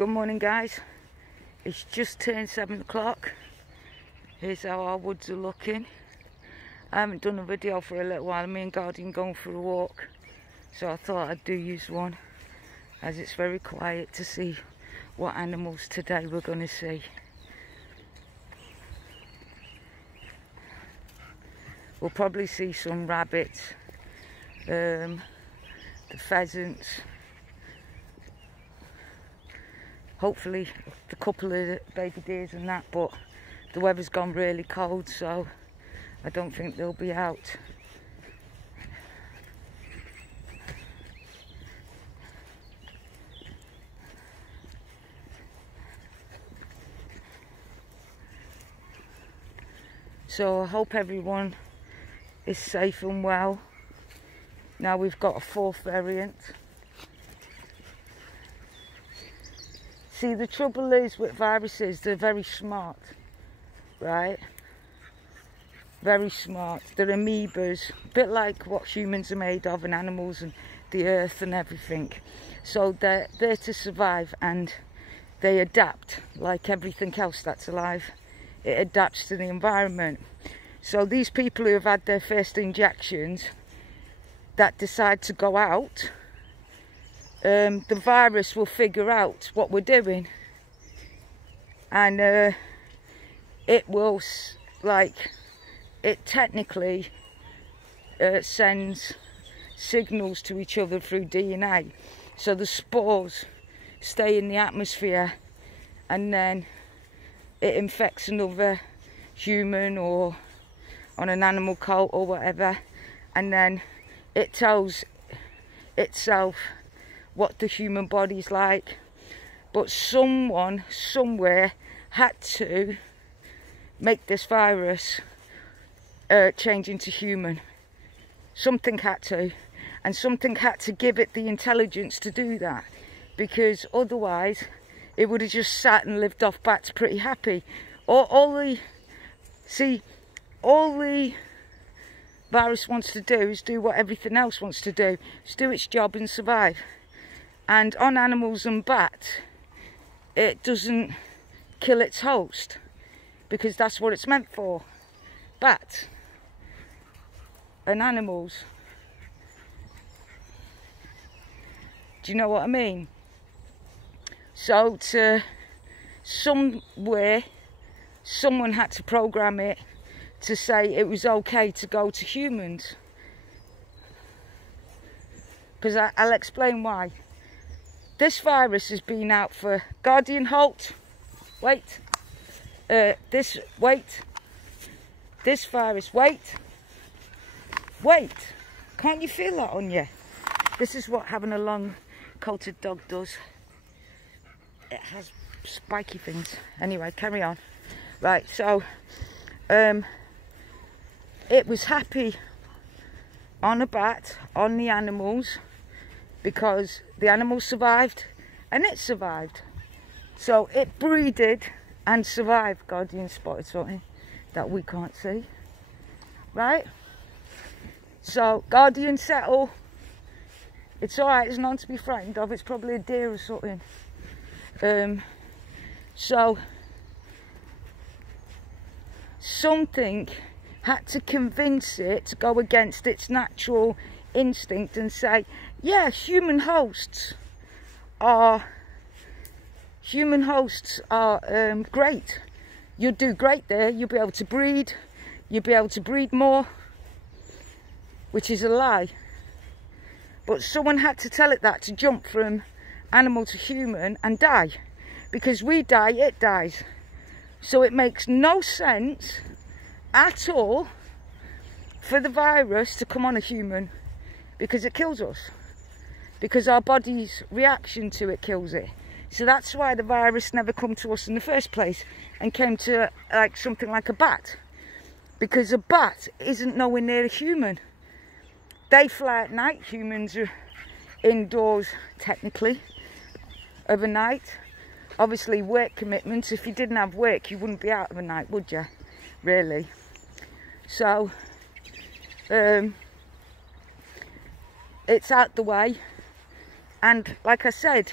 Good morning, guys. It's just turned 7 o'clock. Here's how our woods are looking. I haven't done a video for a little while. Me and Guardian going for a walk, so I thought I'd use one, as it's very quiet, to see what animals today we're going to see. We'll probably see some rabbits, the pheasants, hopefully the couple of baby deers and that, but the weather's gone really cold, so I don't think they'll be out. So I hope everyone is safe and well. Now we've got a fourth variant. See, the trouble is with viruses, they're very smart, right? Very smart. They're amoebas, a bit like what humans are made of, and animals and the earth and everything. So they're there to survive, and they adapt like everything else that's alive. It adapts to the environment. So these people who have had their first injections that decide to go out, the virus will figure out what we're doing, and it will, it technically sends signals to each other through DNA. So the spores stay in the atmosphere, and then it infects another human or on an animal coat or whatever, and then it tells itself what the human body's like. But someone somewhere had to make this virus change into human. Something had to, and something had to give it the intelligence to do that, because otherwise it would have just sat and lived off bats pretty happy. All the virus wants to do is do what everything else wants to do. It's do its job and survive. And on animals and bats, it doesn't kill its host, because that's what it's meant for. Bats and animals. Do you know what I mean? So somewhere, someone had to program it to say it was okay to go to humans. Because I'll explain why. This virus has been out for... Guardian, halt. Wait. This virus, wait. Can't you feel that on you? This is what having a long coated dog does. It has spiky things. Anyway, carry on. Right, so it was happy on a bat, on the animals, because the animals survived and it survived. So it breeded and survived. Guardian spotted something that we can't see. Right? So Guardian, settle. It's alright, there's none to be frightened of. It's probably a deer or something. So something had to convince it to go against its natural instinct and say, yeah, human hosts are great. You'll do great there. You'll be able to breed. You'll be able to breed more, which is a lie. But someone had to tell it that to jump from animal to human and die. Because we die, it dies. So it makes no sense at all for the virus to come on a human, because it kills us. Because our body's reaction to it kills it. So that's why the virus never come to us in the first place and came to like something like a bat. Because a bat isn't nowhere near a human. They fly at night. Humans are indoors technically overnight. Obviously work commitments. If you didn't have work, you wouldn't be out of the night, would you? Really? So it's out the way, and like I said,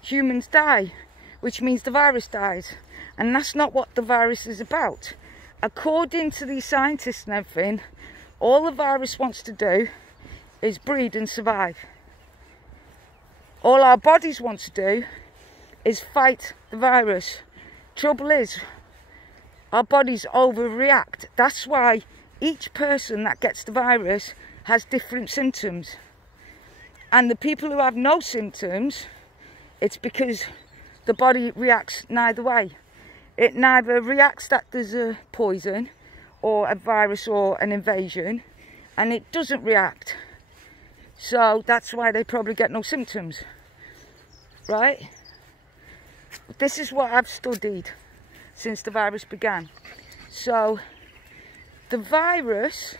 humans die. which means the virus dies. And that's not what the virus is about. According to these scientists and everything, all the virus wants to do is breed and survive. All our bodies want to do is fight the virus. Trouble is, our bodies overreact. That's why each person that gets the virus has different symptoms. And the people who have no symptoms, it's because the body reacts neither way. It neither reacts that there's a poison or a virus or an invasion, and it doesn't react. So that's why they probably get no symptoms, right? This is what I've studied since the virus began. So the virus,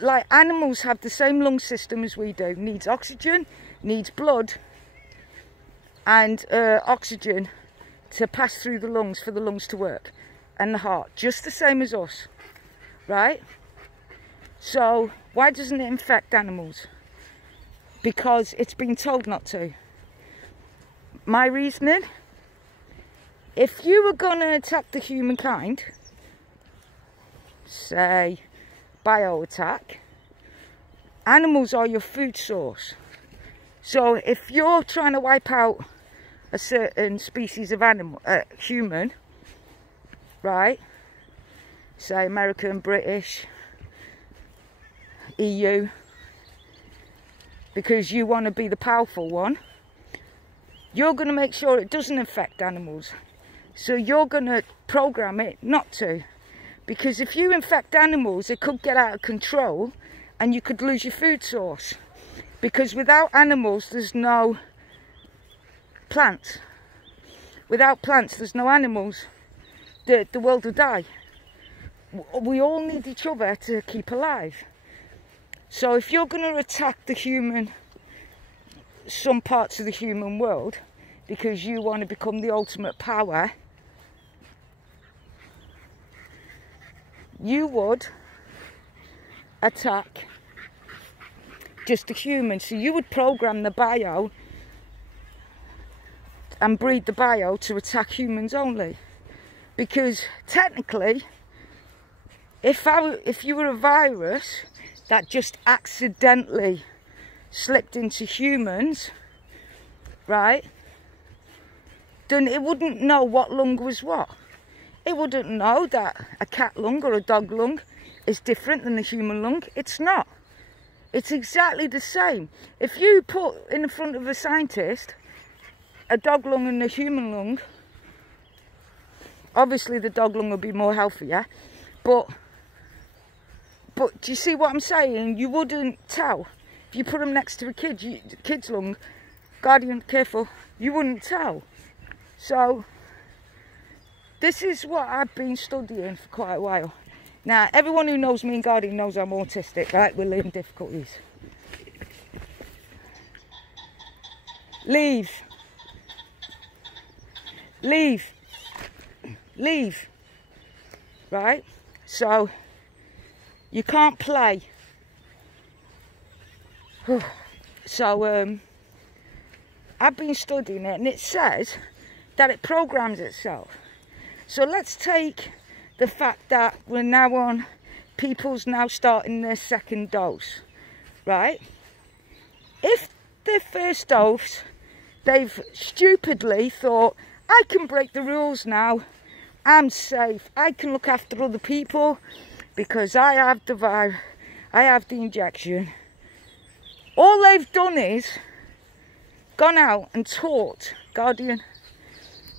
like animals have the same lung system as we do, needs oxygen, needs blood and oxygen to pass through the lungs for the lungs to work, and the heart, just the same as us, right? So why doesn't it infect animals? Because it's been told not to. My reasoning, if you were going to attack the humankind, say bio attack, animals are your food source. So if you're trying to wipe out a certain species of animal, human, right, say American, British, EU, because you want to be the powerful one, you're going to make sure it doesn't affect animals. So you're going to program it not to. Because if you infect animals, it could get out of control and you could lose your food source. Because without animals, there's no plants. Without plants, there's no animals. The world will die. We all need each other to keep alive. So if you're going to attack the human, some parts of the human world, because you want to become the ultimate power, you would attack just the humans. So you would program the bio and breed the bio to attack humans only. Because technically, if you were a virus that just accidentally slipped into humans, right, then it wouldn't know what lung was what. It wouldn't know that a cat lung or a dog lung is different than the human lung. It's not. It's exactly the same. If you put in front of a scientist a dog lung and a human lung, obviously the dog lung will be more healthier, but do you see what I'm saying? You wouldn't tell. If you put them next to a kid's lung, Guardian, careful, you wouldn't tell. So this is what I've been studying for quite a while. Now, everyone who knows me in Guardian knows I'm autistic, right? With learning difficulties. Leave. Leave. Leave. Right? So, you can't play. So, I've been studying it, and it says that it programs itself. So let's take the fact that we're now on, people's now starting their second dose, right? If their first dose, they've stupidly thought, I can break the rules now, I'm safe, I can look after other people because I have the virus, I have the injection. All they've done is gone out and taught Guardian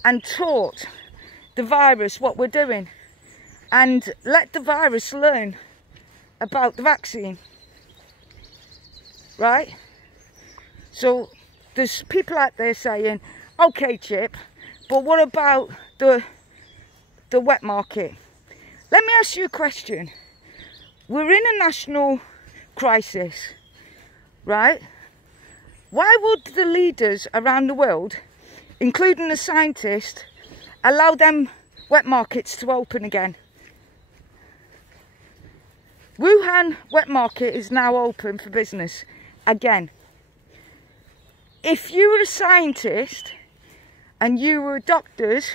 and taught the virus what we're doing, and let the virus learn about the vaccine, right? So there's people out there saying, okay, Chip, but what about the wet market? Let me ask you a question. We're in a national crisis, right? Why would the leaders around the world, including the scientists, allow them wet markets to open again? Wuhan wet market is now open for business again. If you were a scientist and you were doctors,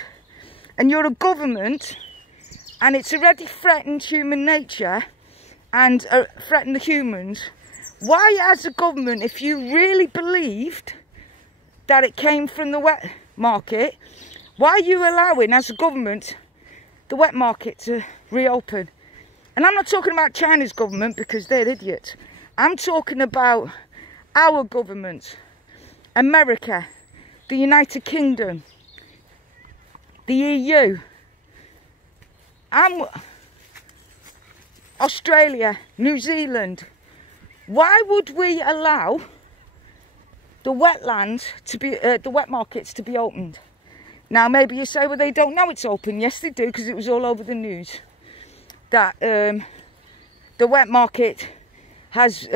and you're a government, and it's already threatened human nature and threatened the humans, why, as a government, if you really believed that it came from the wet market, why are you allowing, as a government, the wet market to reopen? And I'm not talking about China's government because they're idiots. I'm talking about our government, America, the United Kingdom, the EU, Australia, New Zealand. Why would we allow the wetlands to be, the wet markets to be opened? Now, maybe you say, well, they don't know it's open. Yes, they do, because it was all over the news that the wet market has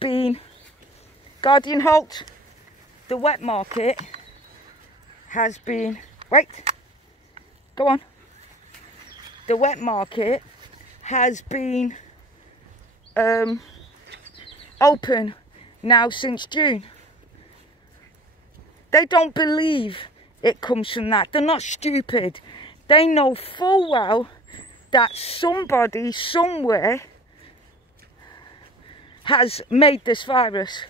been, Guardian Halt, the wet market has been, wait, go on. The wet market has been open now since June. They don't believe it comes from that. They're not stupid. They know full well that somebody somewhere has made this virus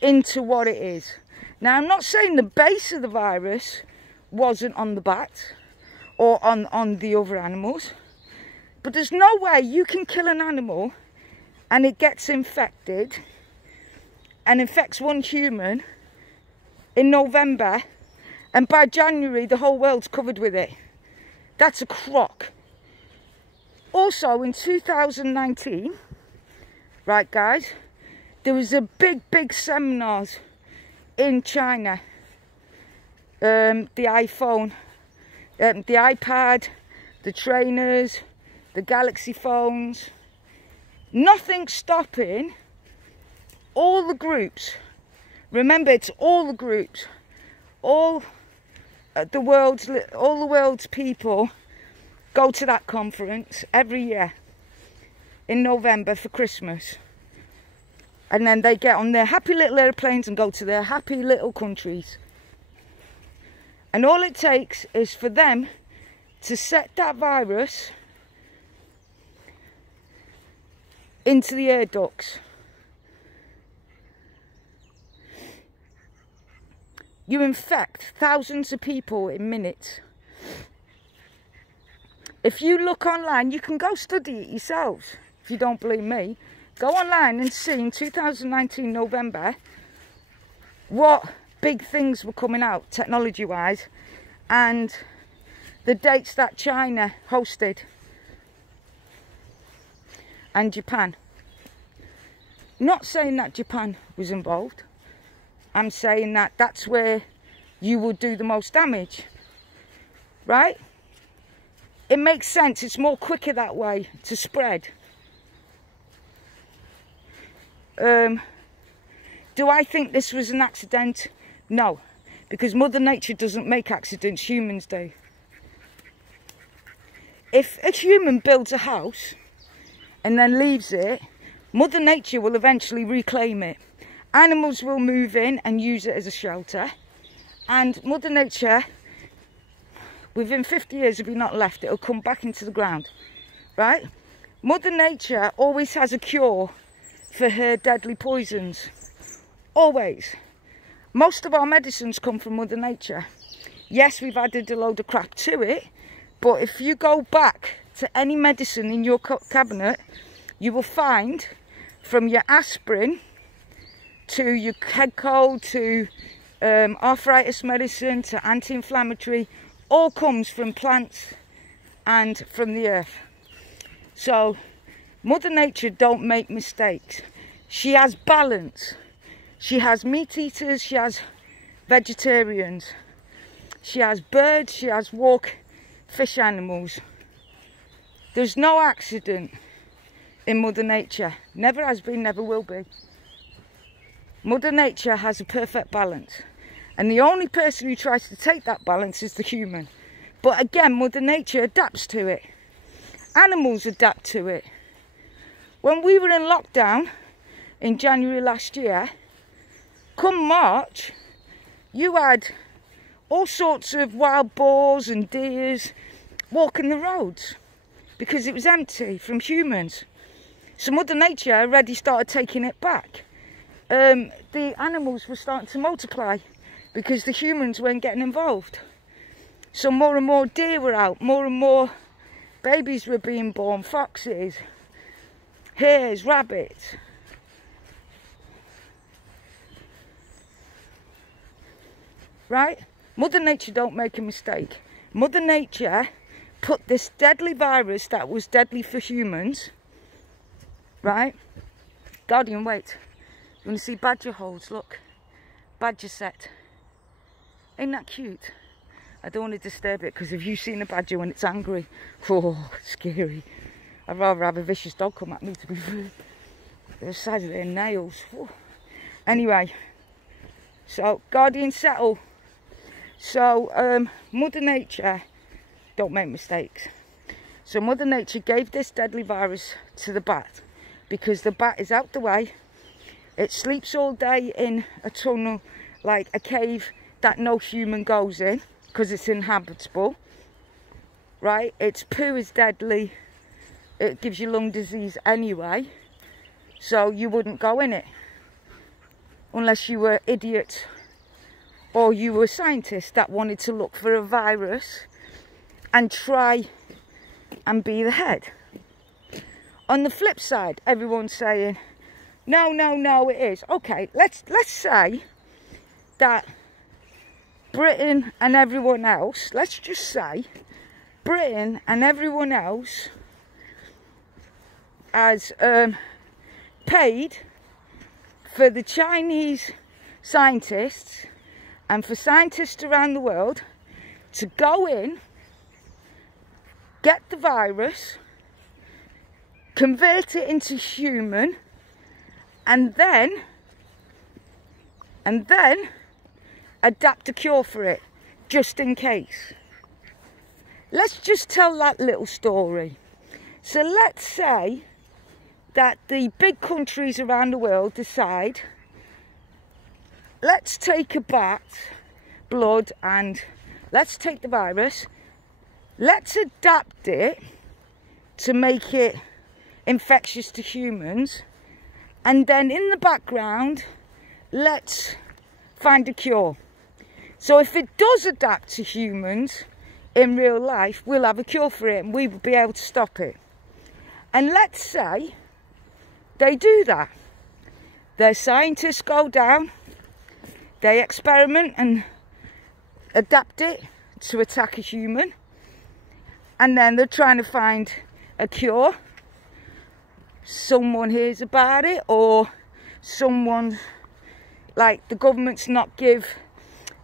into what it is. Now, I'm not saying the base of the virus wasn't on the bats or on the other animals, but there's no way you can kill an animal and it gets infected and infects one human in November, and by January the whole world's covered with it. That's a crock. Also in 2019, right guys, there was a big seminars in China. The iPhone, the iPad, the trainers, the Galaxy phones. Nothing stopping all the groups. Remember, it's all the groups, all the world's people go to that conference every year in November for Christmas. And then they get on their happy little airplanes and go to their happy little countries. And all it takes is for them to set that virus into the air ducts. You infect thousands of people in minutes. If you look online, you can go study it yourselves. If you don't believe me, go online and see in 2019 November what big things were coming out technology-wise and the dates that China hosted and Japan. Not saying that Japan was involved. I'm saying that that's where you will do the most damage, right? It makes sense. It's more quicker that way to spread. Do I think this was an accident? No, because Mother Nature doesn't make accidents, humans do. If a human builds a house and then leaves it, Mother Nature will eventually reclaim it. Animals will move in and use it as a shelter, and Mother Nature, within 50 years, if you're not left, it'll come back into the ground, right? Mother Nature always has a cure for her deadly poisons, always. Most of our medicines come from Mother Nature. Yes, we've added a load of crap to it, but if you go back to any medicine in your cabinet, you will find, from your aspirin to your head cold, to arthritis medicine, to anti-inflammatory, all comes from plants and from the earth. So Mother Nature don't make mistakes. She has balance. She has meat eaters, she has vegetarians, she has birds, she has fish animals. There's no accident in Mother Nature. Never has been, never will be. Mother Nature has a perfect balance, and the only person who tries to take that balance is the human. But again, Mother Nature adapts to it. Animals adapt to it. When we were in lockdown in January last year, come March, you had all sorts of wild boars and deers walking the roads because it was empty from humans. So Mother Nature already started taking it back. The animals were starting to multiply because the humans weren't getting involved. So more and more deer were out, more and more babies were being born, foxes, hares, rabbits. Right? Mother Nature don't make a mistake. Mother Nature put this deadly virus that was deadly for humans, right? Guardian, wait. You want to see badger holes? Look. Badger set. Ain't that cute? I don't want to disturb it because have you seen a badger when it's angry? Oh, scary. I'd rather have a vicious dog come at me, to be fair. The size of their nails. Oh. Anyway, so Guardian settle. So Mother Nature don't make mistakes. So Mother Nature gave this deadly virus to the bat because the bat is out the way. It sleeps all day in a tunnel, like a cave that no human goes in because it's inhabitable, right? Its poo is deadly. It gives you lung disease anyway, so you wouldn't go in it unless you were idiot or you were a scientist that wanted to look for a virus and try and be the head. On the flip side, everyone's saying, no, no, no, it is. Okay, let's say that Britain and everyone else, let's just say Britain and everyone else has paid for the Chinese scientists and for scientists around the world to go in, get the virus, convert it into human, and then adapt a cure for it, just in case. Let's just tell that little story. So let's say that the big countries around the world decide, let's take a bat's blood and let's take the virus, let's adapt it to make it infectious to humans, and then in the background, let's find a cure. So if it does adapt to humans in real life, we'll have a cure for it and we will be able to stop it. And let's say they do that. Their scientists go down, they experiment and adapt it to attack a human, and then they're trying to find a cure. Someone hears about it, or someone, like the government's not give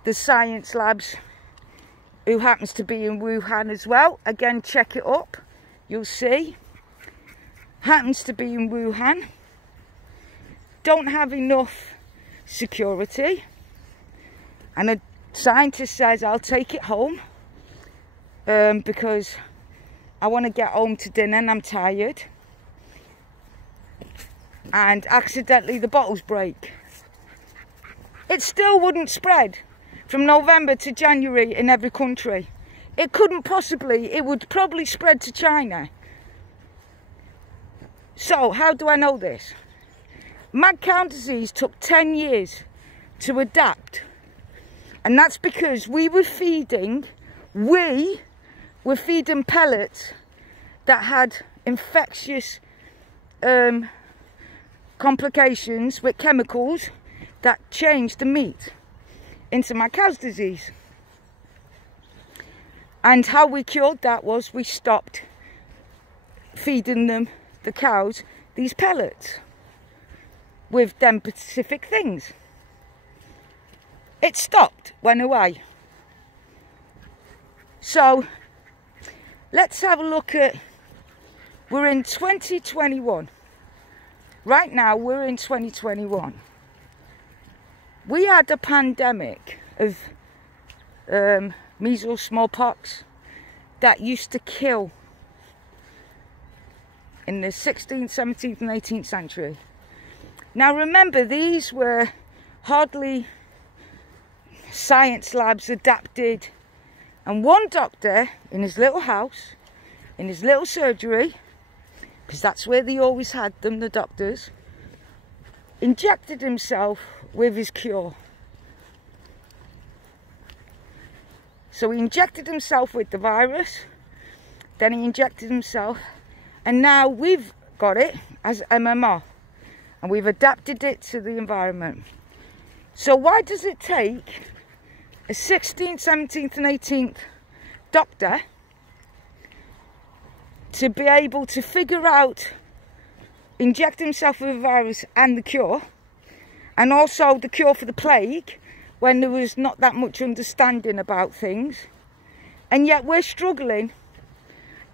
the science labs, who happens to be in Wuhan as well, again check it up, you'll see, happens to be in Wuhan, don't have enough security, and a scientist says, I'll take it home because I want to get home to dinner and I'm tired, and accidentally the bottles break. It still wouldn't spread from November to January in every country. It couldn't possibly, it would probably spread to China. So how do I know this? Mad cow disease took 10 years to adapt, and that's because we were feeding pellets that had infectious complications with chemicals that changed the meat into mad cow's disease. And how we cured that was we stopped feeding them, the cows, these pellets with them specific things. It stopped, went away. So let's have a look at, we're in 2021. Right now we're in 2021. We had a pandemic of measles, smallpox that used to kill in the 16th, 17th and 18th century. Now remember, these were hardly science labs adapted. And one doctor in his little house, in his little surgery, because that's where they always had them, the doctors, injected himself with his cure. So he injected himself with the virus, then he injected himself, and now we've got it as MMR, and we've adapted it to the environment. So why does it take a 16th, 17th and 18th doctor to be able to figure out, inject himself with a virus and the cure, and also the cure for the plague, when there was not that much understanding about things, and yet we're struggling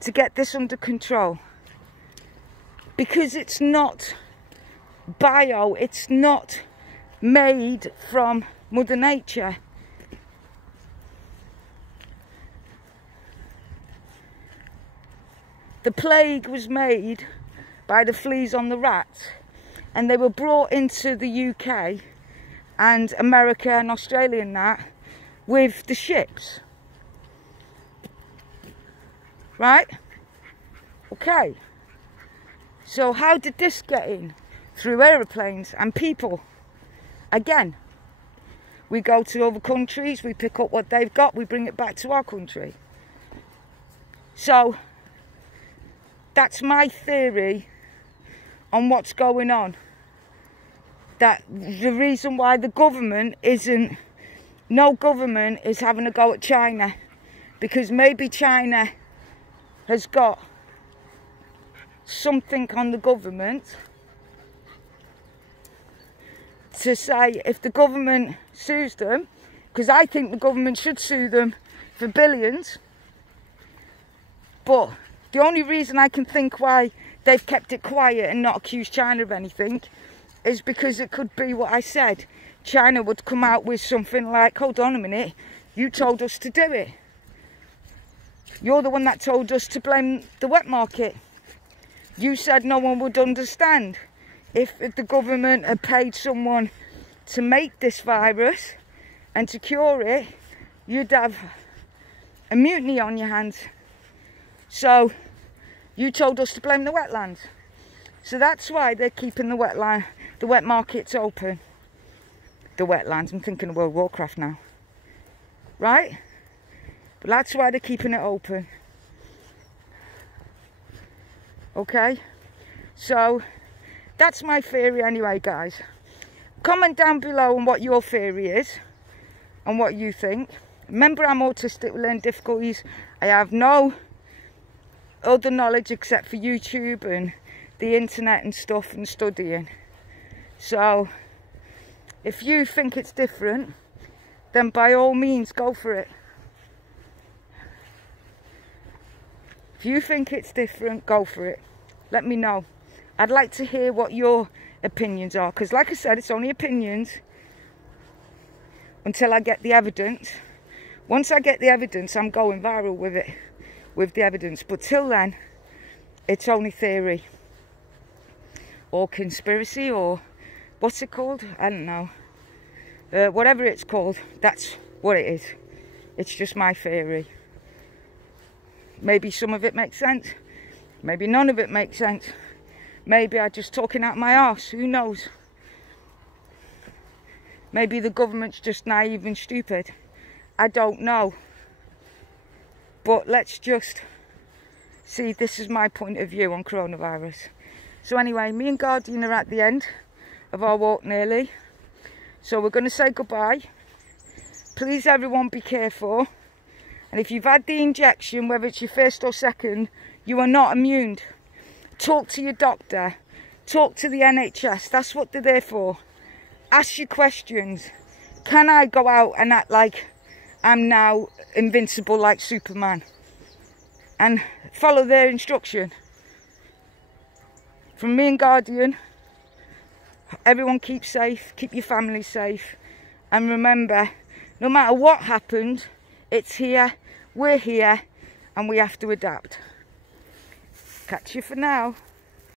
to get this under control? Because it's not bio, it's not made from Mother Nature. The plague was made by the fleas on the rats, and they were brought into the UK and America and Australia and that with the ships. Right? Okay. So how did this get in? Through aeroplanes and people. Again, we go to other countries, we pick up what they've got, we bring it back to our country. So that's my theory on what's going on. That the reason why the government isn't, no government is having a go at China, because maybe China has got something on the government to say, if the government sues them, because I think the government should sue them for billions, but the only reason I can think why they've kept it quiet and not accused China of anything is because it could be what I said. China would come out with something like, hold on a minute, you told us to do it. You're the one that told us to blame the wet market. You said no one would understand. If the government had paid someone to make this virus and to cure it, you'd have a mutiny on your hands. So you told us to blame the wetlands. So that's why they're keeping the wet markets open. The wetlands, I'm thinking of World of Warcraft now. Right? But that's why they're keeping it open. Okay? So that's my theory anyway, guys. Comment down below on what your theory is and what you think. Remember, I'm autistic with learning difficulties. I have no other knowledge except for YouTube and the internet and stuff and studying. So if you think it's different, then by all means go for it. If you think it's different, go for it. Let me know. I'd like to hear what your opinions are, because like I said, it's only opinions until I get the evidence. Once I get the evidence, I'm going viral with it, with the evidence. But till then, it's only theory or conspiracy, or what's it called? I don't know. Whatever it's called, that's what it is. It's just my theory. Maybe some of it makes sense. Maybe none of it makes sense. Maybe I'm just talking out my arse. Who knows? Maybe the government's just naive and stupid. I don't know. But let's just see, this is my point of view on coronavirus. So anyway, me and Guardian are at the end of our walk nearly. So we're going to say goodbye. Please everyone be careful. And if you've had the injection, whether it's your first or second, you are not immune. Talk to your doctor. Talk to the NHS. That's what they're there for. Ask your questions. Can I go out and act like I'm now invincible like Superman? And follow their instruction. From me and Guardian, everyone keep safe. Keep your family safe. And remember, no matter what happened, it's here, we're here, and we have to adapt. Catch you for now.